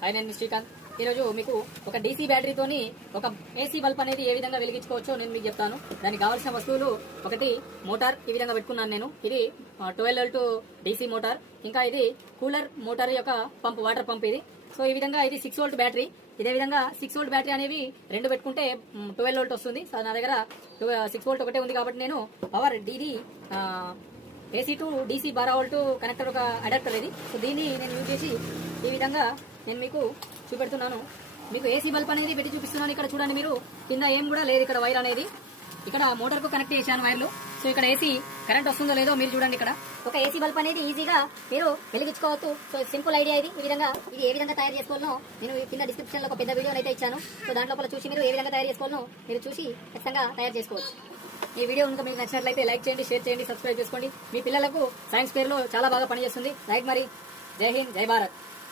Hi, నేను మీ శ్రీకాంత్. ఈరోజు మీకు ఒక డీసీ బ్యాటరీతోని ఒక ఏసీ బల్బ్ అనేది ఏ విధంగా వెలిగించుకోవచ్చో నేను మీకు చెప్తాను. దానికి కావాల్సిన వస్తువులు, ఒకటి మోటార్ ఈ విధంగా పెట్టుకున్నాను నేను. ఇది 12 వోల్ట్ డీసీ మోటార్. ఇంకా ఇది కూలర్ మోటార్ యొక్క పంప్, వాటర్ పంప్ ఇది. సో ఈ విధంగా ఇది 6 వోల్ట్ బ్యాటరీ. ఇదే విధంగా 6 వోల్ట్ బ్యాటరీ అనేవి రెండు పెట్టుకుంటే 12 వోల్ట్ వస్తుంది. సో నా దగ్గర 6 వోల్ట్ ఒకటే ఉంది కాబట్టి నేను power DD AC to DC 12 volt connector ఒక అడాప్టర్ ఇది. సో దీన్ని నేను యూజ్ చేసి ఈ విధంగా నేను మీకు చూపెడుతున్నాను. మీకు ఏసీ బల్బ్ అనేది పెట్టి చూపిస్తున్నాను. ఇక్కడ చూడండి, మీరు కింద ఏం కూడా లేదు. ఇక్కడ వైర్ అనేది ఇక్కడ మోటార్ కు కనెక్ట్ చేశాను వైర్లు. సో ఇక్కడ ఏసీ కరెంట్ వస్తుందో లేదో మీరు చూడండి. ఇక్కడ ఒక ఏసీ బల్బ్ అనేది ఈజీగా మీరు వెలిగించుకోవచ్చు. సో సింపుల్ ఐడియా ఇది. ఈ విధంగా ఇది ఏ విధంగా తయారు చేసుకోవాలో నేను కింద డిస్క్రిప్షన్ లో ఒక పెద్ద వీడియో అయితే ఇచ్చాను. సో దాంట్లో చూసి మీరు ఏ విధంగా తయారు చేసుకోవాలో మీరు చూసి ఖచ్చితంగా తయారు చేసుకోవచ్చు. ఈ వీడియో కనుక మీకు నచ్చినట్లయితే లైక్ చేయండి, షేర్ చేయండి, సబ్స్క్రైబ్ చేసుకోండి. మీ పిల్లలకు సైన్స్ ఫేర్ లో చాలా బాగా పనిచేస్తుంది. రైట్ మరి. జై హింద్, జై భారత్.